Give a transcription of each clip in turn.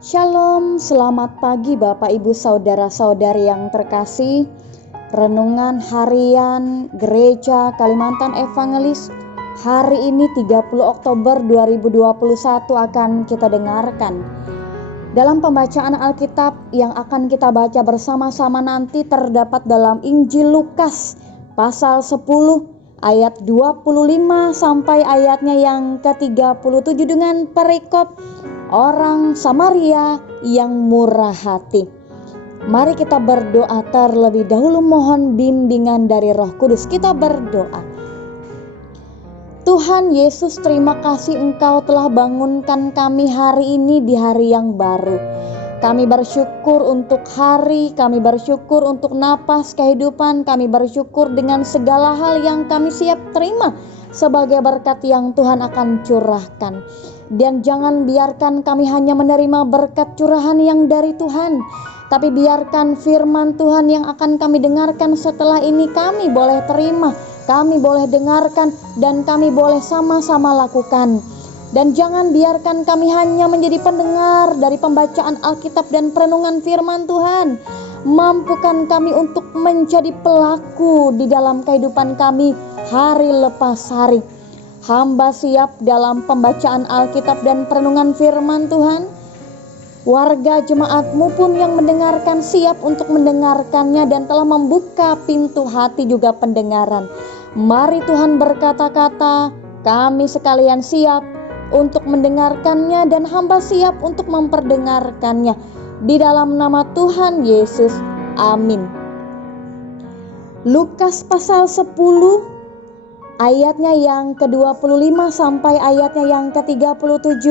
Shalom, selamat pagi Bapak Ibu Saudara-saudari yang terkasih. Renungan harian Gereja Kalimantan Evangelis hari ini 30 Oktober 2021 akan kita dengarkan. Dalam pembacaan Alkitab yang akan kita baca bersama-sama nanti terdapat dalam Injil Lukas pasal 10 ayat 25 sampai ayatnya yang ke-37 dengan perikop orang Samaria yang murah hati. Mari kita berdoa terlebih dahulu, mohon bimbingan dari Roh Kudus. Kita berdoa. Tuhan Yesus, terima kasih Engkau telah bangunkan kami hari ini di hari yang baru. Kami bersyukur untuk hari, kami bersyukur untuk napas kehidupan, kami bersyukur dengan segala hal yang kami siap terima sebagai berkat yang Tuhan akan curahkan. Dan jangan biarkan kami hanya menerima berkat curahan yang dari Tuhan, tapi biarkan firman Tuhan yang akan kami dengarkan setelah ini kami boleh terima, kami boleh dengarkan, dan kami boleh sama-sama lakukan. Dan jangan biarkan kami hanya menjadi pendengar dari pembacaan Alkitab dan perenungan firman Tuhan. Mampukan kami untuk menjadi pelaku di dalam kehidupan kami hari lepas hari. Hamba siap dalam pembacaan Alkitab dan perenungan firman Tuhan. Warga jemaat-Mu pun yang mendengarkan siap untuk mendengarkannya dan telah membuka pintu hati juga pendengaran. Mari Tuhan berkata-kata, kami sekalian siap untuk mendengarkannya dan hamba siap untuk memperdengarkannya. Di dalam nama Tuhan Yesus, amin. Lukas pasal 10 ayatnya yang ke-25 sampai ayatnya yang ke-37.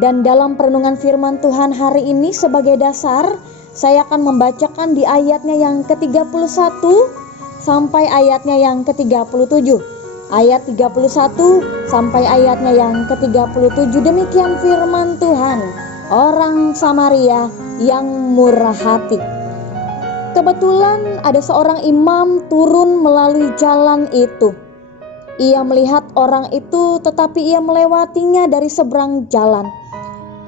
Dan dalam perenungan firman Tuhan hari ini sebagai dasar, saya akan membacakan di ayatnya yang ke-31 sampai ayatnya yang ke-37. Ayat 31 sampai ayatnya yang ke-37. Demikian firman Tuhan, orang Samaria yang murah hati. Kebetulan ada seorang imam turun melalui jalan itu. Ia melihat orang itu, tetapi ia melewatinya dari seberang jalan.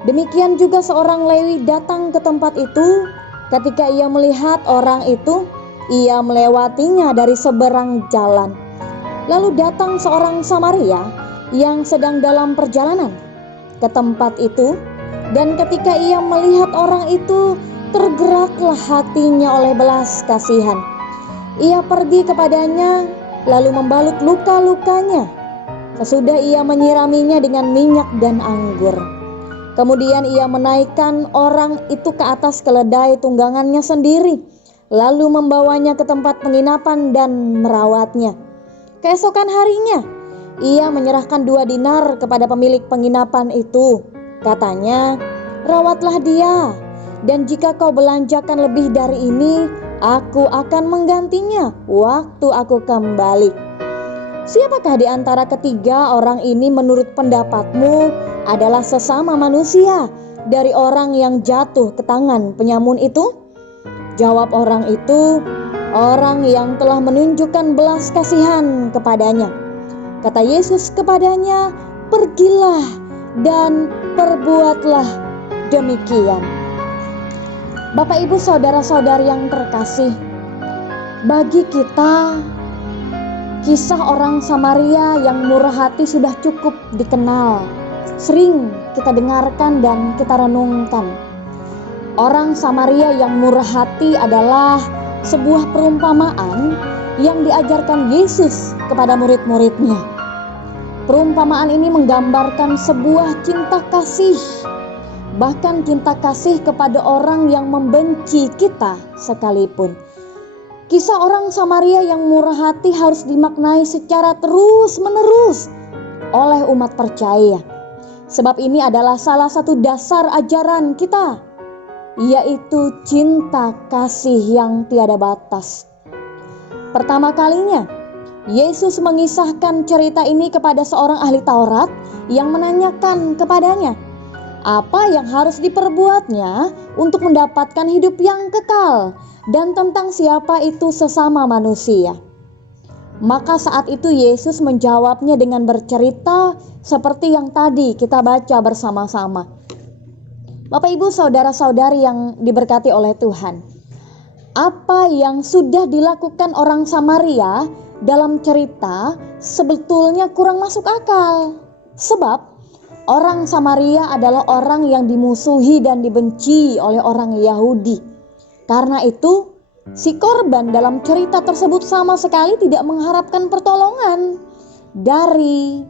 Demikian juga seorang Lewi datang ke tempat itu. Ketika ia melihat orang itu, ia melewatinya dari seberang jalan. Lalu datang seorang Samaria yang sedang dalam perjalanan ke tempat itu. Dan ketika ia melihat orang itu, tergeraklah hatinya oleh belas kasihan. Ia pergi kepadanya, lalu membalut luka-lukanya. Sesudah ia menyiraminya dengan minyak dan anggur. Kemudian ia menaikkan orang itu ke atas keledai tunggangannya sendiri, lalu membawanya ke tempat penginapan dan merawatnya. Keesokan harinya, ia menyerahkan 2 dinar kepada pemilik penginapan itu. Katanya, rawatlah dia, dan jika kau belanjakan lebih dari ini, aku akan menggantinya waktu aku kembali. Siapakah di antara ketiga orang ini menurut pendapatmu adalah sesama manusia dari orang yang jatuh ke tangan penyamun itu? Jawab orang itu, orang yang telah menunjukkan belas kasihan kepadanya. Kata Yesus kepadanya, pergilah dan perbuatlah demikian. Bapak Ibu Saudara-saudari yang terkasih, bagi kita kisah orang Samaria yang murah hati sudah cukup dikenal, sering kita dengarkan dan kita renungkan. Orang Samaria yang murah hati adalah sebuah perumpamaan yang diajarkan Yesus kepada murid-muridnya. Perumpamaan ini menggambarkan sebuah cinta kasih, bahkan cinta kasih kepada orang yang membenci kita sekalipun. Kisah orang Samaria yang murah hati harus dimaknai secara terus-menerus oleh umat percaya. Sebab ini adalah salah satu dasar ajaran kita, yaitu cinta kasih yang tiada batas. Pertama kalinya, Yesus mengisahkan cerita ini kepada seorang ahli Taurat yang menanyakan kepadanya, apa yang harus diperbuatnya untuk mendapatkan hidup yang kekal, dan tentang siapa itu sesama manusia. Maka saat itu Yesus menjawabnya dengan bercerita seperti yang tadi kita baca bersama-sama. Bapak Ibu saudara-saudari yang diberkati oleh Tuhan, apa yang sudah dilakukan orang Samaria dalam cerita sebetulnya kurang masuk akal. Sebab orang Samaria adalah orang yang dimusuhi dan dibenci oleh orang Yahudi. Karena itu si korban dalam cerita tersebut sama sekali tidak mengharapkan pertolongan dari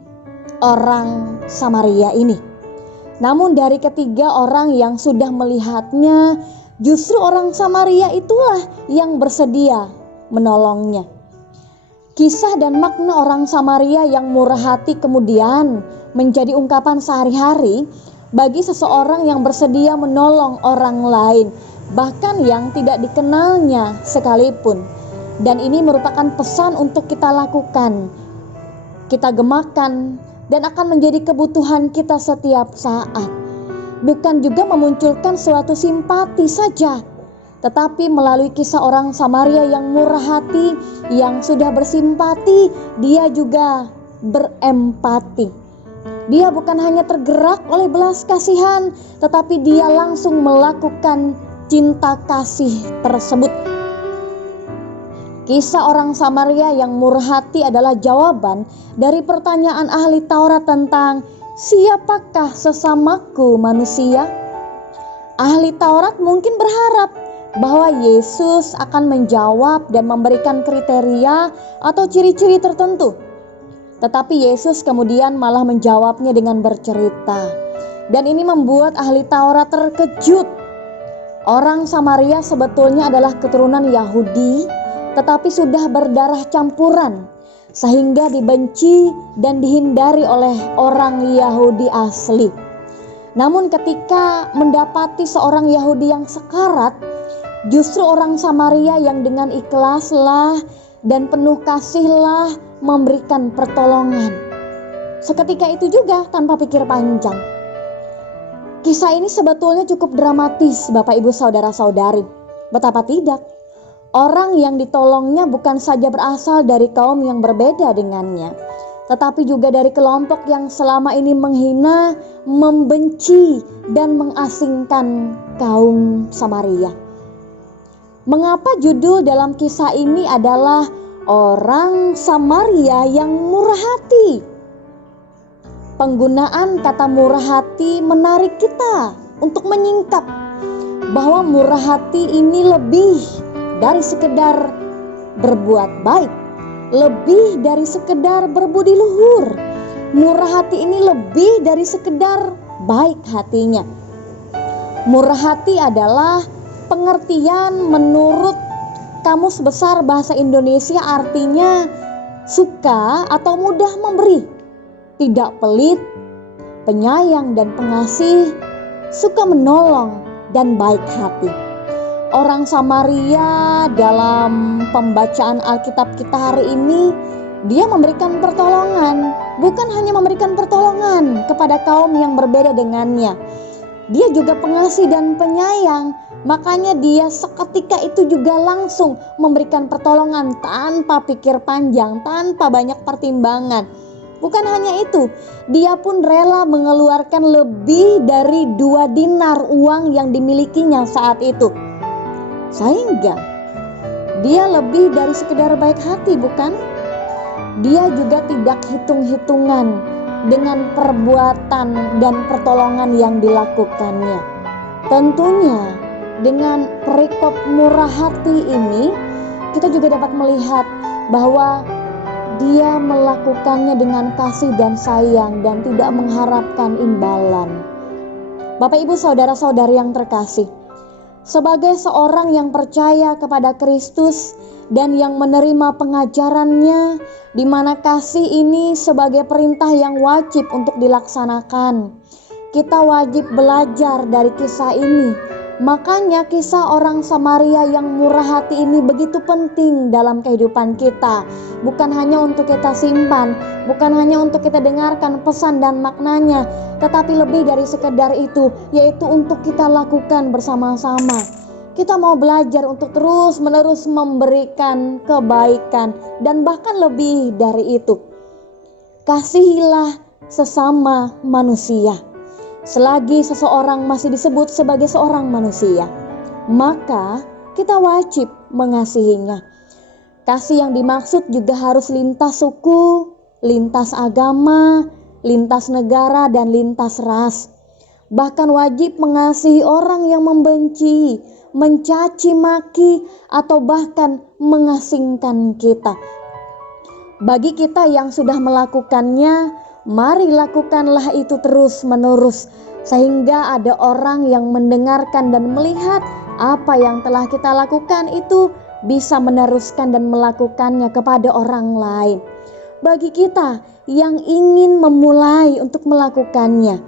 orang Samaria ini. Namun dari ketiga orang yang sudah melihatnya, justru orang Samaria itulah yang bersedia menolongnya. Kisah dan makna orang Samaria yang murah hati kemudian menjadi ungkapan sehari-hari bagi seseorang yang bersedia menolong orang lain, bahkan yang tidak dikenalnya sekalipun. Dan ini merupakan pesan untuk kita lakukan, kita gemakan, dan akan menjadi kebutuhan kita setiap saat. Bukan juga memunculkan suatu simpati saja, tetapi melalui kisah orang Samaria yang murah hati, yang sudah bersimpati, dia juga berempati. Dia bukan hanya tergerak oleh belas kasihan, tetapi dia langsung melakukan cinta kasih tersebut. Kisah orang Samaria yang murah hati adalah jawaban dari pertanyaan ahli Taurat tentang siapakah sesamaku manusia? Ahli Taurat mungkin berharap bahwa Yesus akan menjawab dan memberikan kriteria atau ciri-ciri tertentu. Tetapi Yesus kemudian malah menjawabnya dengan bercerita. Dan ini membuat ahli Taurat terkejut. Orang Samaria sebetulnya adalah keturunan Yahudi, tetapi sudah berdarah campuran, sehingga dibenci dan dihindari oleh orang Yahudi asli. Namun ketika mendapati seorang Yahudi yang sekarat, justru orang Samaria yang dengan ikhlaslah dan penuh kasihlah memberikan pertolongan. Seketika itu juga tanpa pikir panjang. Kisah ini sebetulnya cukup dramatis, Bapak Ibu saudara-saudari. Betapa tidak? Orang yang ditolongnya bukan saja berasal dari kaum yang berbeda dengannya, tetapi juga dari kelompok yang selama ini menghina, membenci, dan mengasingkan kaum Samaria. Mengapa judul dalam kisah ini adalah orang Samaria yang murah hati? Penggunaan kata murah hati menarik kita untuk menyingkap bahwa murah hati ini lebih dari sekedar berbuat baik, lebih dari sekedar berbudi luhur. Murah hati ini lebih dari sekedar baik hatinya. Murah hati adalah pengertian menurut Kamus Besar Bahasa Indonesia, artinya suka atau mudah memberi, tidak pelit, penyayang dan pengasih, suka menolong dan baik hati. Orang Samaria dalam pembacaan Alkitab kita hari ini, dia memberikan pertolongan. Bukan hanya memberikan pertolongan kepada kaum yang berbeda dengannya, dia juga pengasih dan penyayang. Makanya dia seketika itu juga langsung memberikan pertolongan tanpa pikir panjang, tanpa banyak pertimbangan. Bukan hanya itu, dia pun rela mengeluarkan lebih dari 2 dinar uang yang dimilikinya saat itu. Sehingga dia lebih dari sekedar baik hati, bukan? Dia juga tidak hitung-hitungan dengan perbuatan dan pertolongan yang dilakukannya. Tentunya dengan perikop murah hati ini, kita juga dapat melihat bahwa dia melakukannya dengan kasih dan sayang dan tidak mengharapkan imbalan. Bapak Ibu saudara-saudari yang terkasih, sebagai seorang yang percaya kepada Kristus dan yang menerima pengajarannya, di mana kasih ini sebagai perintah yang wajib untuk dilaksanakan, kita wajib belajar dari kisah ini. Makanya kisah orang Samaria yang murah hati ini begitu penting dalam kehidupan kita. Bukan hanya untuk kita simpan, bukan hanya untuk kita dengarkan pesan dan maknanya, tetapi lebih dari sekedar itu, yaitu untuk kita lakukan bersama-sama. Kita mau belajar untuk terus-menerus memberikan kebaikan dan bahkan lebih dari itu. Kasihilah sesama manusia. selagi seseorang masih disebut sebagai seorang manusia, maka kita wajib mengasihinya. Kasih yang dimaksud juga harus lintas suku, lintas agama, lintas negara, dan lintas ras. Bahkan wajib mengasihi orang yang membenci, mencaci maki, atau bahkan mengasingkan kita. Bagi kita yang sudah melakukannya, mari lakukanlah itu terus menerus, sehingga ada orang yang mendengarkan dan melihat apa yang telah kita lakukan itu bisa meneruskan dan melakukannya kepada orang lain. Bagi kita yang ingin memulai untuk melakukannya,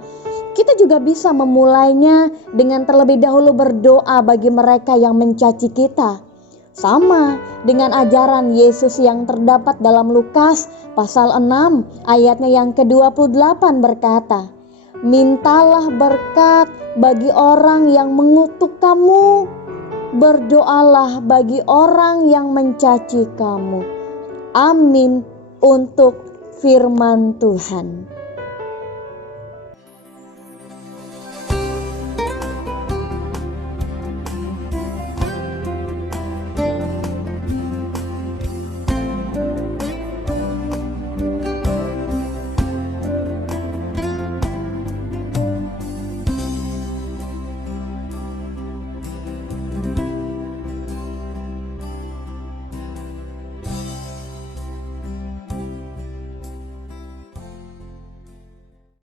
kita juga bisa memulainya dengan terlebih dahulu berdoa bagi mereka yang mencaci kita. Sama dengan ajaran Yesus yang terdapat dalam Lukas pasal 6 ayatnya yang ke-28 berkata, "Mintalah berkat bagi orang yang mengutuk kamu, berdoalah bagi orang yang mencaci kamu." Amin untuk firman Tuhan.